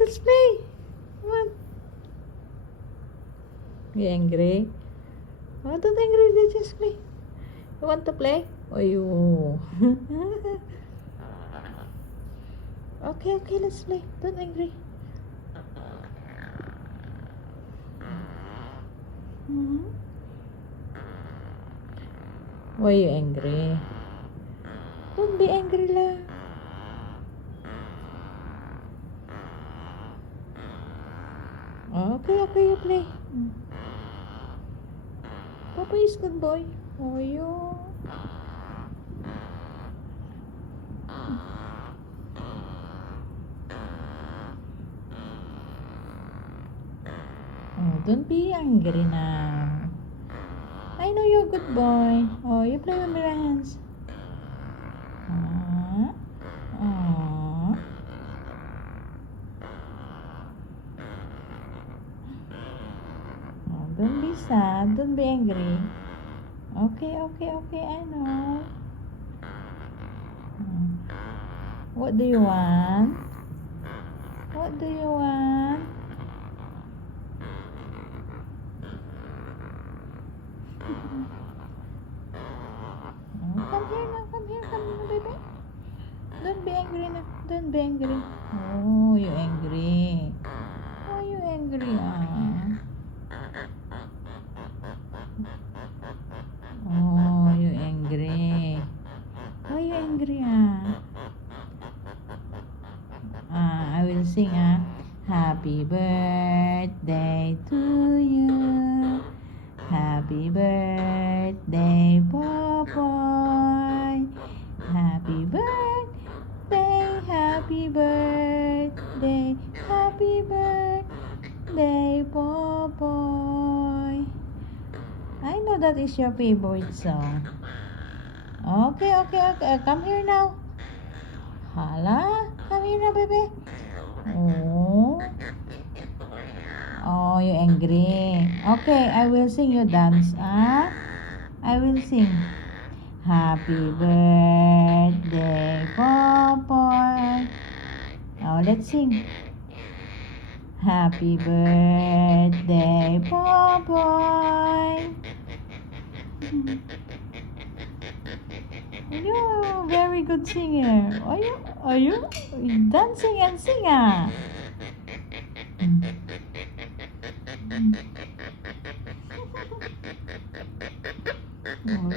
let's play. Come on. You angry? Oh, don't angry. Let's just play. You want to play? Oh, you. Okay, okay, let's play. Don't angry. Hmm? Why you angry? Don't be angry lang. Okay, okay, you play. Papa is good boy. Oh, you. Oh, don't be angry now. I know you're a good boy. Oh, you play with my hands. Aww. Aww. Oh, don't be sad. Don't be angry. Okay, okay, okay. I know. What do you want? What do you want? Oh, come here now, come here, baby. Don't be angry now. Don't be angry. Oh, you angry. Oh, you angry, Oh, you angry. Why you angry, I will sing, Happy birthday to you. Happy birthday, Popoy. Happy birthday, happy birthday, happy birthday, Popoy. I know that is your favorite song. Okay, okay, okay. Come here now. Hala, come here now, baby. Oh. Oh, you angry. Okay, I will sing you dance. I will sing. Happy birthday, Popoy. Oh, let's sing. Happy birthday, Popoy. You're a very good singer. Are you dancing and sing, Oh,